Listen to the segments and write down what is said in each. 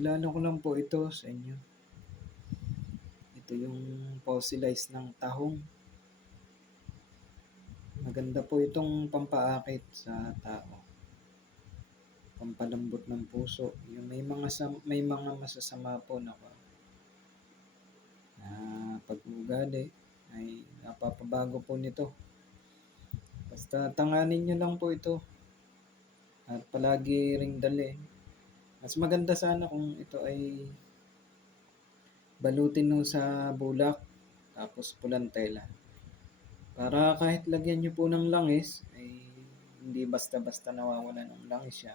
Pakilala ko lang po ito sa inyo. Ito yung fossilized ng tahong. Maganda po itong pampaakit sa tao. Pampalambot ng puso. Yung may mga may mga masasama po na na pag-uugali ay napapabago po nito. Basta tanganin nyo lang po ito. At palagi ring dalhin. Mas maganda sana kung ito ay balutin nyo sa bulak tapos pulang tela. Para kahit lagyan nyo po ng langis ay hindi basta-basta nawawala ng langis siya.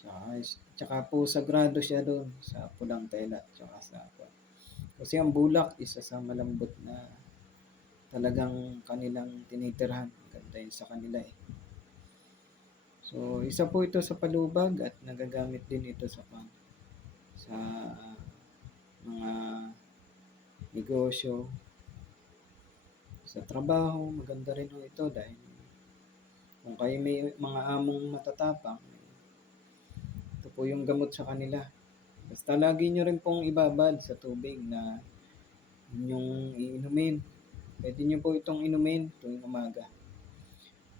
Tsaka, tsaka po sagrado siya doon sa pulang tela tsaka sa kasi ang bulak isa sa malambot na talagang kanilang tinitirhan. Ganda yun sa kanila eh. So, isa po ito sa palubag at nagagamit din ito sa pang sa mga negosyo, sa trabaho, maganda rin ito dahil kung kayo may mga among matatapang, ito po yung gamot sa kanila. Basta lagi nyo rin pong ibabad sa tubig na inyong iinumin. Pwede nyo po itong inumin tuwing umaga.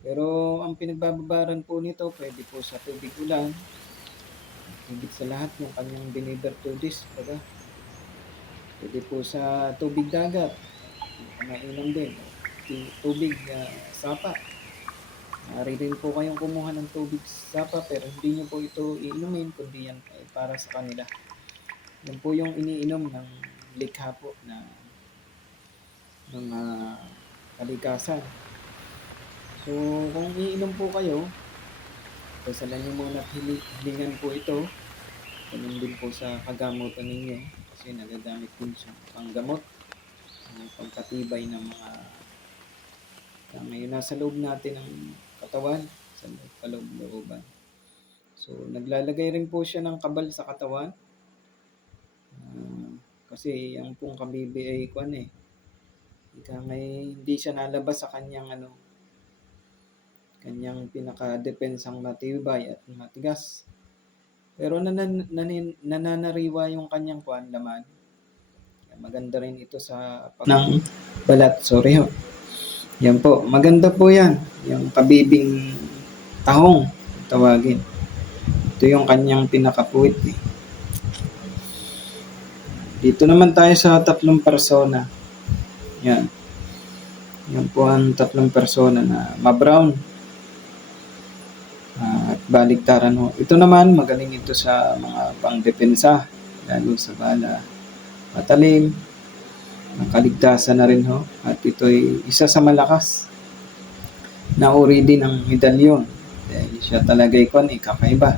Pero ang pinagbababaran po nito, pwede po sa tubig ulan. Higit sa lahat yung kanyang this. Baga. Pwede po sa tubig dagat. Mainom din. Tubig uh, sapa. Maaari rin po kayong kumuha ng tubig sapa pero hindi nyo po ito iinumin kundi yan ay para sa kanila. Yan po yung iniinom ng likha po na mga kalikasan. So, kung iinom po kayo, pasalan nyo muna hilingan po ito. Ganun din po sa kagamutan ninyo kasi nagagamit din siya panggamot, uh, pagkatibay ng mga na ngayon nasa loob natin ng katawan, sa kaloob-looban. So, naglalagay rin po siya ng kabal sa katawan. Uh, kasi yung pong kabibi ay kwan eh. Ika ngay, hindi siya nalabas sa kanyang ano, kanyang pinaka-depensang matibay at matigas. Pero nanan, nanan, nananariwa yung kanyang kwan laman. Maganda rin ito sa pag ng balat. Sorry ho. Yan po. Maganda po yan. Yung kabibing tahong tawagin. Ito yung kanyang pinakapuwit eh. Dito naman tayo sa tatlong persona. Yan. Yan po ang tatlong persona na ma-brown. At baliktaran ho. Ito naman, magaling ito sa mga pangdepensa. Lalo sa bala. Matalim, Nakaligtasan na rin ho. At ito ay isa sa malakas na uri din ng medalyon. Dahil siya talaga ikon, ikakaiba.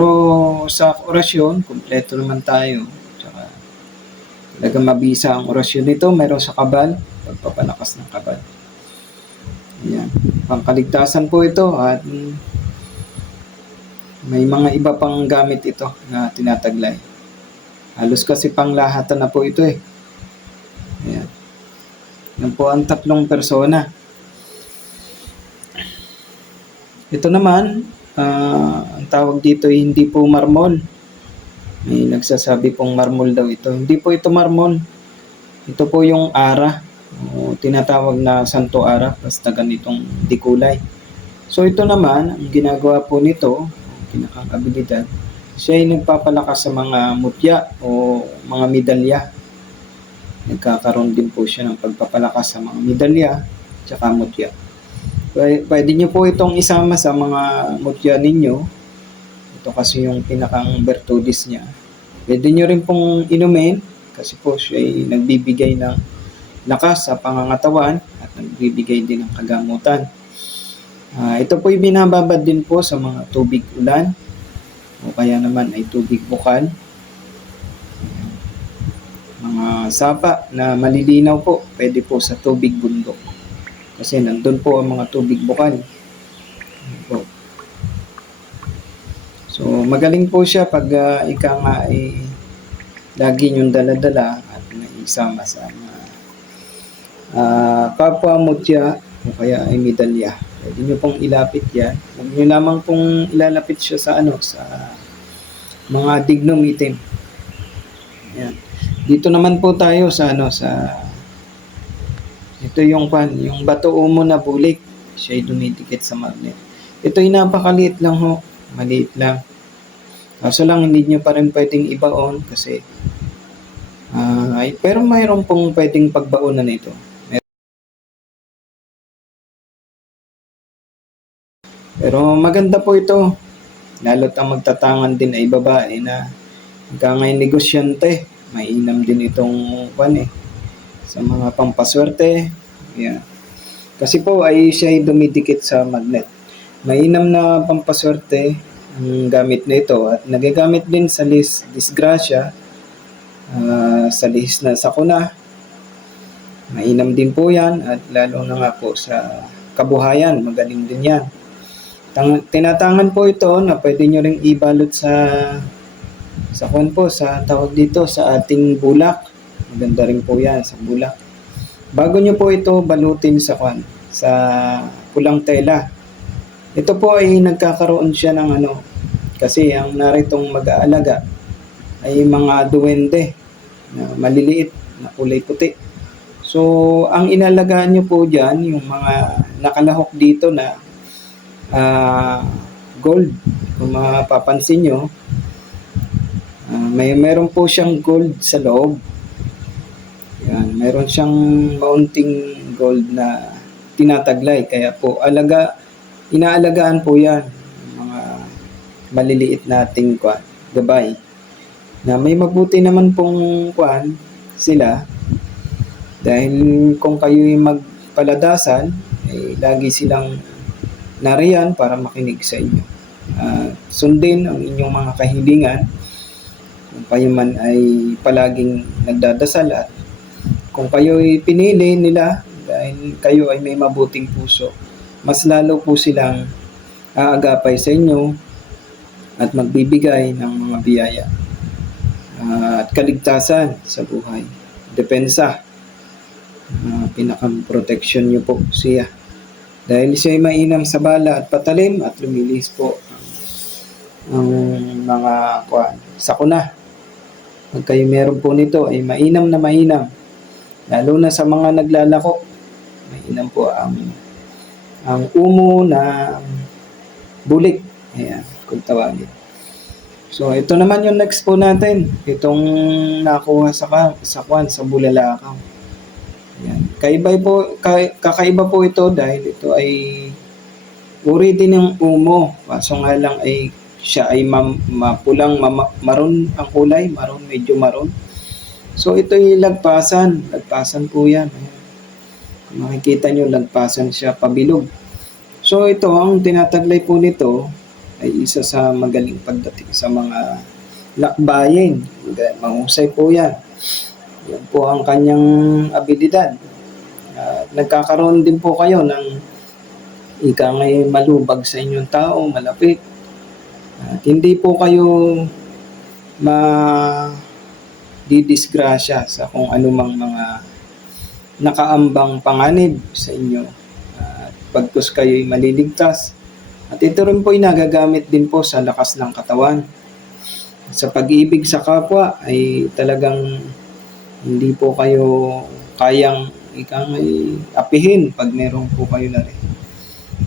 So, sa orasyon, kumpleto naman tayo. Tsaka, talaga mabisa ang orasyon nito. Mayroon sa kabal, pagpapalakas ng kabal. Ayan. Pangkaligtasan po ito at may mga iba pang gamit ito na tinataglay. Halos kasi pang lahatan na po ito eh. Ayan. Yan po ang tatlong persona. Ito naman, uh, ang tawag dito ay hindi po marmol. May nagsasabi pong marmol daw ito. Hindi po ito marmol. Ito po yung ara. O, tinatawag na santo ara. Basta ganitong dikulay. So ito naman, ang ginagawa po nito, pinakakabilidad, siya ay nagpapalakas sa mga mutya o mga medalya. Nagkakaroon din po siya ng pagpapalakas sa mga medalya at mutya. Pwede nyo po itong isama sa mga mutya ninyo. Ito kasi yung pinakang bertudis niya. Pwede nyo rin pong inumin kasi po siya ay nagbibigay ng lakas sa pangangatawan at nagbibigay din ng kagamutan. Uh, ito po yung binababad din po sa mga tubig ulan o kaya naman ay tubig bukal. Mga sapa na malilinaw po, pwede po sa tubig bundok. Kasi nandun po ang mga tubig bukal. Po. So magaling po siya pag uh, ika nga ay lagi niyong daladala at naisama sa mga uh, kapwa mutya o kaya ay medalya. Pwede nyo pong ilapit yan. Huwag nyo lamang pong ilalapit siya sa ano, sa mga dignum itim. Yan. Dito naman po tayo sa ano, sa ito yung pan, yung bato umo na bulik. Siya ay dumidikit sa magnet. Ito ay napakaliit lang ho. Maliit lang. Kaso lang hindi nyo pa rin pwedeng ibaon kasi ah, ay, pero mayroon pong pwedeng pagbaonan nito. Pero maganda po ito. Lalo't ang magtatangan din ay babae na hanggang negosyante. Mainam din itong pan eh. Sa mga pampaswerte. Yeah. Kasi po ay siya ay dumidikit sa magnet. Mainam na pampaswerte ang gamit na ito at nagagamit din sa list disgrasya ah, sa list na sakuna. Mainam din po yan at lalo na nga po sa kabuhayan, magaling din yan. Tang- tinatangan po ito na pwede nyo ring ibalot sa sa kwan po, sa tawag dito, sa ating bulak. Maganda rin po yan sa bulak. Bago nyo po ito balutin sa kwan, sa pulang tela. Ito po ay nagkakaroon siya ng ano, kasi ang naritong mag-aalaga ay mga duwende na maliliit na kulay puti. So, ang inalagaan nyo po dyan, yung mga nakalahok dito na ah, gold. Kung mapapansin nyo, ah, may meron po siyang gold sa loob. Yan, meron siyang mounting gold na tinataglay. Kaya po, alaga, inaalagaan po yan. Mga maliliit nating kwan, gabay. Na may mabuti naman pong kwan sila. Dahil kung kayo'y magpaladasan, eh, lagi silang nariyan para makinig sa inyo. At sundin ang inyong mga kahilingan kung kayo man ay palaging nagdadasal at kung kayo ay pinili nila dahil kayo ay may mabuting puso, mas lalo po silang aagapay sa inyo at magbibigay ng mga biyaya ah, at kaligtasan sa buhay. Depensa. Uh, pinakang protection niyo po siya. Dahil siya ay mainam sa bala at patalim at lumilis po ang, ang mga kuan. Sakuna. Pag kayo meron po nito ay mainam na mainam. Lalo na sa mga naglalako. Mainam po ang ang umo na bulik. Ayan, kung tawagin. So, ito naman yung next po natin. Itong nakuha sa, ka- sa kwan, sa bulalakaw. Yan. Kaiba po, ka- kakaiba po ito dahil ito ay uri din ng umo. Kaso nga lang ay siya ay ma- mapulang mama- maroon ang kulay, maroon, medyo maroon. So ito yung lagpasan. Lagpasan po yan. Ayan. Makikita nyo, lagpasan siya pabilog. So ito, ang tinataglay po nito ay isa sa magaling pagdating sa mga lakbayin. Mahusay po yan. Yan po ang kanyang abilidad. At nagkakaroon din po kayo ng ika ngay malubag sa inyong tao, malapit. At hindi po kayo ma didisgrasya sa kung anumang mga nakaambang panganib sa inyo. At pagkus kayo'y maliligtas. At ito rin po ay nagagamit din po sa lakas ng katawan. Sa pag-ibig sa kapwa ay talagang hindi po kayo kayang ikang apihin pag meron po kayo na rin.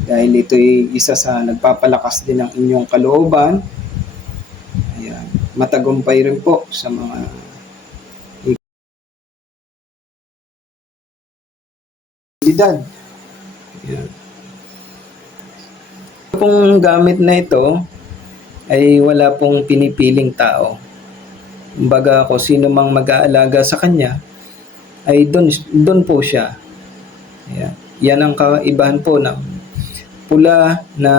Dahil ito ay isa sa nagpapalakas din ng inyong kalooban. Ayan. Matagumpay rin po sa mga abilidad. Ayan. Pong gamit na ito ay wala pong pinipiling tao. Kumbaga kung sino mang mag-aalaga sa kanya, ay doon doon po siya. Ayan. Yan ang kaibahan po ng pula na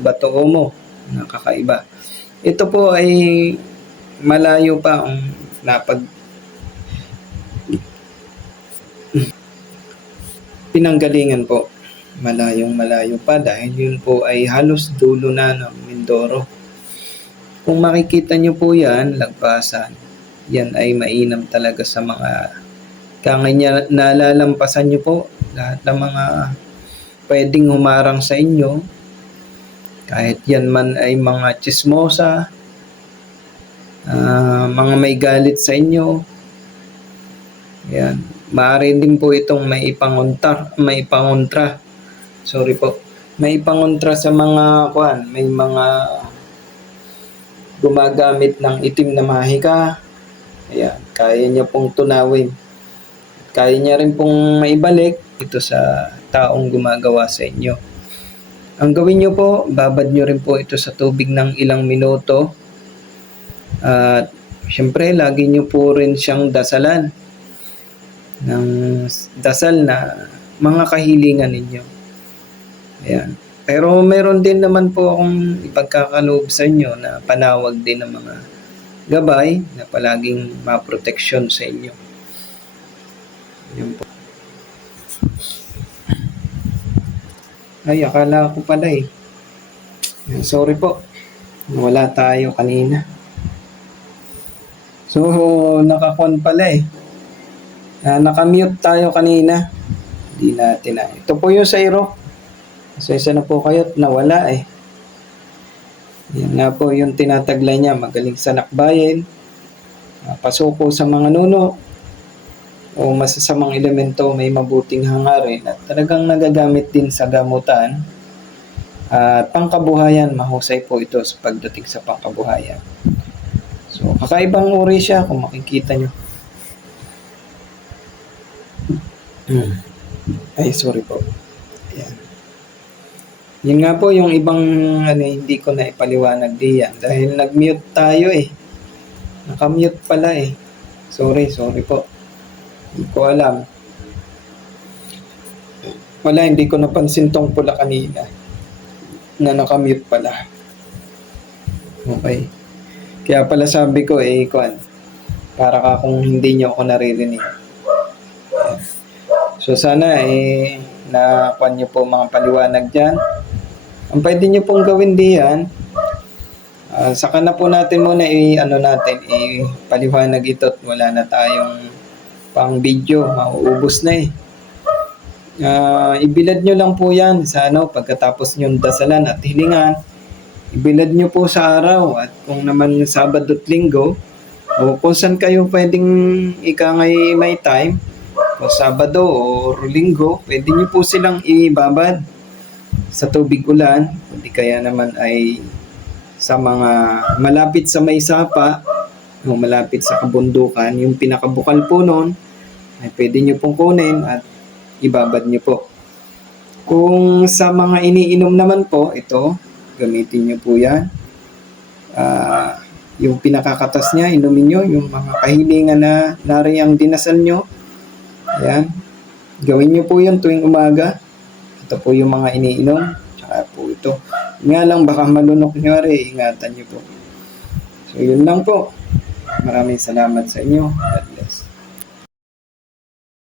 bato omo na kakaiba. Ito po ay malayo pa ang napag pinanggalingan po. Malayong malayo pa dahil yun po ay halos dulo na ng Mindoro. Kung makikita nyo po yan, lagpasan, yan ay mainam talaga sa mga kanganya nalalampasan nyo po lahat ng mga pwedeng humarang sa inyo, kahit yan man ay mga chismosa, ah, mga may galit sa inyo, yan. Maaari din po itong may ipangontra, may ipangontra. Sorry po. May ipangontra sa mga kuan, may mga gumagamit ng itim na mahika. Ayan, kaya niya pong tunawin. Kaya niya rin pong maibalik ito sa taong gumagawa sa inyo. Ang gawin niyo po, babad niyo rin po ito sa tubig ng ilang minuto. At syempre, lagi niyo po rin siyang dasalan ng dasal na mga kahilingan ninyo. Ayan. Pero meron din naman po akong ipagkakaloob sa inyo na panawag din ng mga gabay na palaging maproteksyon sa inyo. Yun po. Ay, akala ko pala eh. Sorry po. Wala tayo kanina. So, nakakon pala eh. Ah, nakamute tayo kanina. Hindi natin na. Ito po yung sa Iro. So, isa na po kayo at nawala eh. Yan nga po yung tinataglay niya. Magaling sa nakbayin. ah, pasuko sa mga nuno. O masasamang elemento may mabuting hangarin at talagang nagagamit din sa gamutan. At pangkabuhayan, mahusay po ito sa pagdating sa pangkabuhayan. So, kakaibang uri siya kung makikita nyo. Hmm. Ay, sorry po. Ayan. Yun nga po, yung ibang ano, hindi ko na ipaliwanag diyan. Dahil nag-mute tayo eh. Nakamute pala eh. Sorry, sorry po. Hindi ko alam. Wala, hindi ko napansin tong pula kanina. Na nakamute pala. Okay. Kaya pala sabi ko eh, kuan. Para ka kung hindi nyo ako naririnig. So sana eh, na kuan nyo po mga paliwanag dyan. Ang pwede nyo pong gawin diyan, ah, saka na po natin muna i ano natin, i paliwanag ito at wala na tayong pang video, mauubos na eh. Ah, ibilad nyo lang po yan sa ano, pagkatapos nyo dasalan at hilingan. Ibilad nyo po sa araw at kung naman Sabado at Linggo, o kung saan kayo pwedeng ika ngay may time, o Sabado o Linggo, pwede nyo po silang ibabad sa tubig ulan, hindi kaya naman ay sa mga malapit sa may sapa, o malapit sa kabundukan, yung pinakabukal po noon, ay pwede nyo pong kunin at ibabad nyo po. Kung sa mga iniinom naman po, ito, gamitin nyo po yan. Ah, yung pinakakatas niya, inumin nyo, yung mga kahilingan na nariyang dinasal nyo, ayan, gawin nyo po yun tuwing umaga. Ito po yung mga iniinom, tsaka po ito. Nga lang, baka malunok nyo rin, ingatan nyo po. So, yun lang po. Maraming salamat sa inyo. God bless.